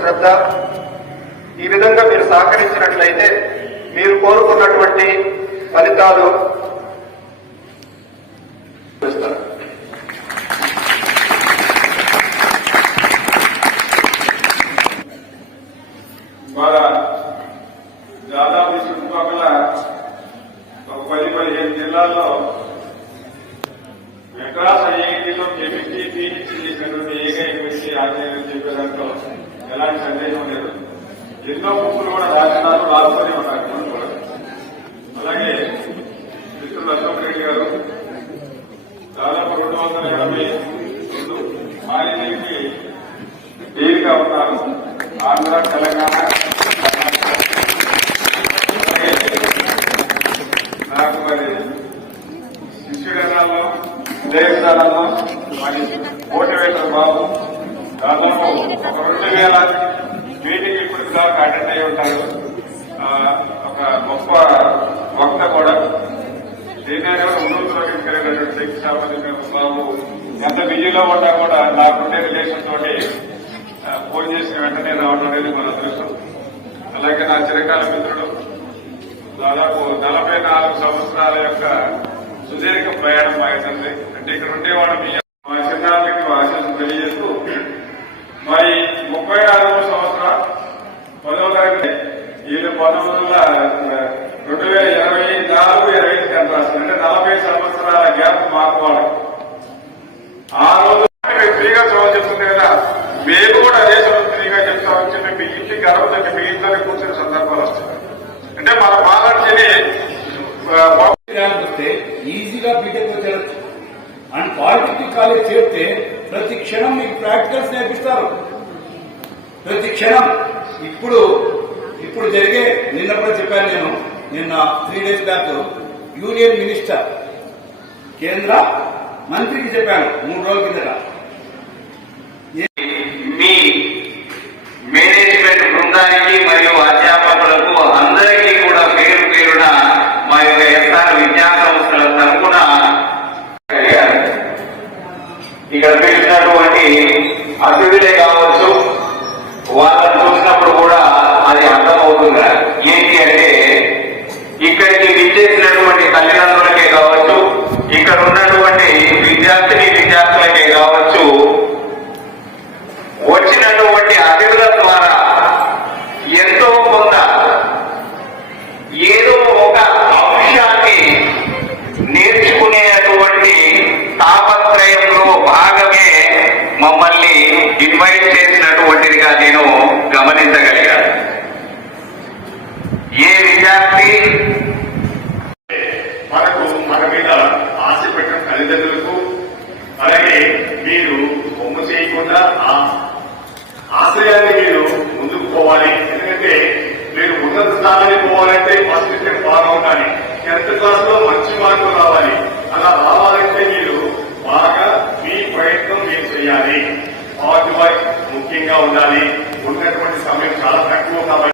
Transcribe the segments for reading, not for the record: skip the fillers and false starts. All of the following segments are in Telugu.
శ్రద్ధ, ఈ విధంగా మీరు సహకరించినట్లయితే మీరు కోరుకున్నటువంటి ఫలితాలు ఇస్తారు. దాదాపు చుట్టుపక్కల ఒక 10-15 జిల్లాల్లో మెడ్రాస్ ఐఐటీలో కెమిస్ట్రీ పీహెచ్డీ చేసినటువంటి ఏకైక వ్యక్తి ఆంజనేయులు చెప్పే దాంట్లో ఎలాంటి సందేహం లేదు. ఎన్నో బుక్కులు కూడా రాస్తున్నారు, రాసుకొని ఉన్నారు. అలాగే మిత్రులు అశోక్ రెడ్డి గారు దాదాపు 282 మాలిన్యానికి డీల్గా ఉన్నారు. ఆంధ్ర, తెలంగాణ. నాకు మరి శిష్యుగణాల్లో దేవస్థానంలో మరి మోటివేటర్ బాబు దాదాపు ఒక 2000 మీటింగ్ ఇప్పుడు దాకా అటెండ్ అయి ఉంటారు. ఒక గొప్ప వక్త కూడా దీనిలో ఉన్నతంలో తీసుకెళ్ళినటువంటి శక్తి సంబంధించిన బాబు ఎంత బిజీలో ఉన్నా కూడా నాకుండే రిలేషన్ తోటి ఫోన్ చేసిన వెంటనే రావడం అనేది మన అదృష్టం. అలాగే నా చిరకాల మిత్రుడు దాదాపు 44 సంవత్సరాల యొక్క సుదీర్ఘ ప్రయాణం మాయతండి. అంటే ఇక్కడ ఉండేవాడు మా చిన్నారికి ఆశలు తెలియజేస్తూ మరి 34వ సంవత్సరం 10వ తరగతి వీళ్ళు 2024-25 రాస్తారు. అంటే 40 సంవత్సరాల గ్యాప్ మాకు వాళ్ళకి. ఆ రోజు మేము ఫ్రీగా చదువు చెప్తుంది కదా, మేము కూడా అదే చదువు ఫ్రీగా చెప్తామని చెప్పి మీ ఇంటికి గర్వంతో మీ ఇంట్లోనే కూర్చునే సందర్భాలు వస్తాయి. అంటే మన బాలర్జీని వస్తే ఈజీగా బీటెక్ వచ్చేయచ్చు. అండ్ పాలిటెక్నిక్ కాలేజ్ చేస్తే ప్రతి క్షణం మీకు ప్రాక్టికల్స్ నేర్పిస్తారు. ప్రతి క్షణం ఇప్పుడు జరిగే నిన్న కూడా చెప్పాను నేను. నిన్న 3 days బ్యాక్ యూనియన్ మినిస్టర్ కేంద్ర మంత్రికి చెప్పాను 3 రోజుల కిందట. మీ మేనేజ్మెంట్ బృందానికి మరియు అధ్యాపకులకు అందరికీ కూడా పేరు పేరున మా యొక్క ఎస్ఆర్ విద్యా సంస్థల తరఫున ఇక్కడ పిలిచినటువంటి అతిథులే కావచ్చు, వాళ్ళని చూసినప్పుడు కూడా అది అర్థమవుతుంది. ఏంటి అంటే ఇక్కడికి విచ్చేసినటువంటి తల్లిదండ్రులకే కావచ్చు, ఇక్కడ ఉన్నటువంటి విద్యార్థులకే కావచ్చు, వచ్చినటువంటి అతిథుల ద్వారా ఎంతో కొంత ఏదో ఒక అంశాన్ని నేర్చుకునేటువంటి తాపత్రయంలో భాగమే మమ్మల్ని ఇన్వైట్ చేసినటువంటిదిగా నేను గమనించగలిగాను. ఏ విద్యార్థి మన మీద ఆశ పెట్టిన తల్లిదండ్రులకు, అలాగే మీరు బొమ్మ చేయకుండా ఆ ఆశయాన్ని మీరు ముందుకు పోవాలి. ఎందుకంటే మీరు ఉన్నత స్థానానికి పోవాలంటే ఫస్ట్ స్టెప్ బాగా ఉండాలి. 10th క్లాస్ లో మంచి మార్కులు రావాలి. అలా రావాలంటే మీరు బాగా మీ ప్రయత్నం మీరు చేయాలి. హార్డ్ వర్క్ ముఖ్యంగా ఉండాలి. ఉన్నటువంటి సమయం చాలా తక్కువ కాబట్టి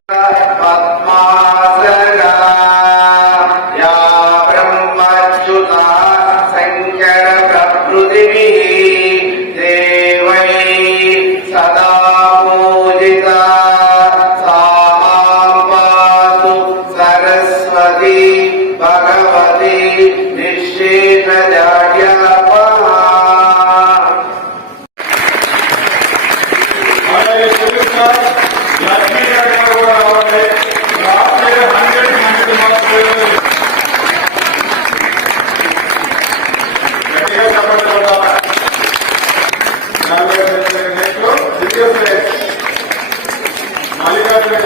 మల్లికార్జున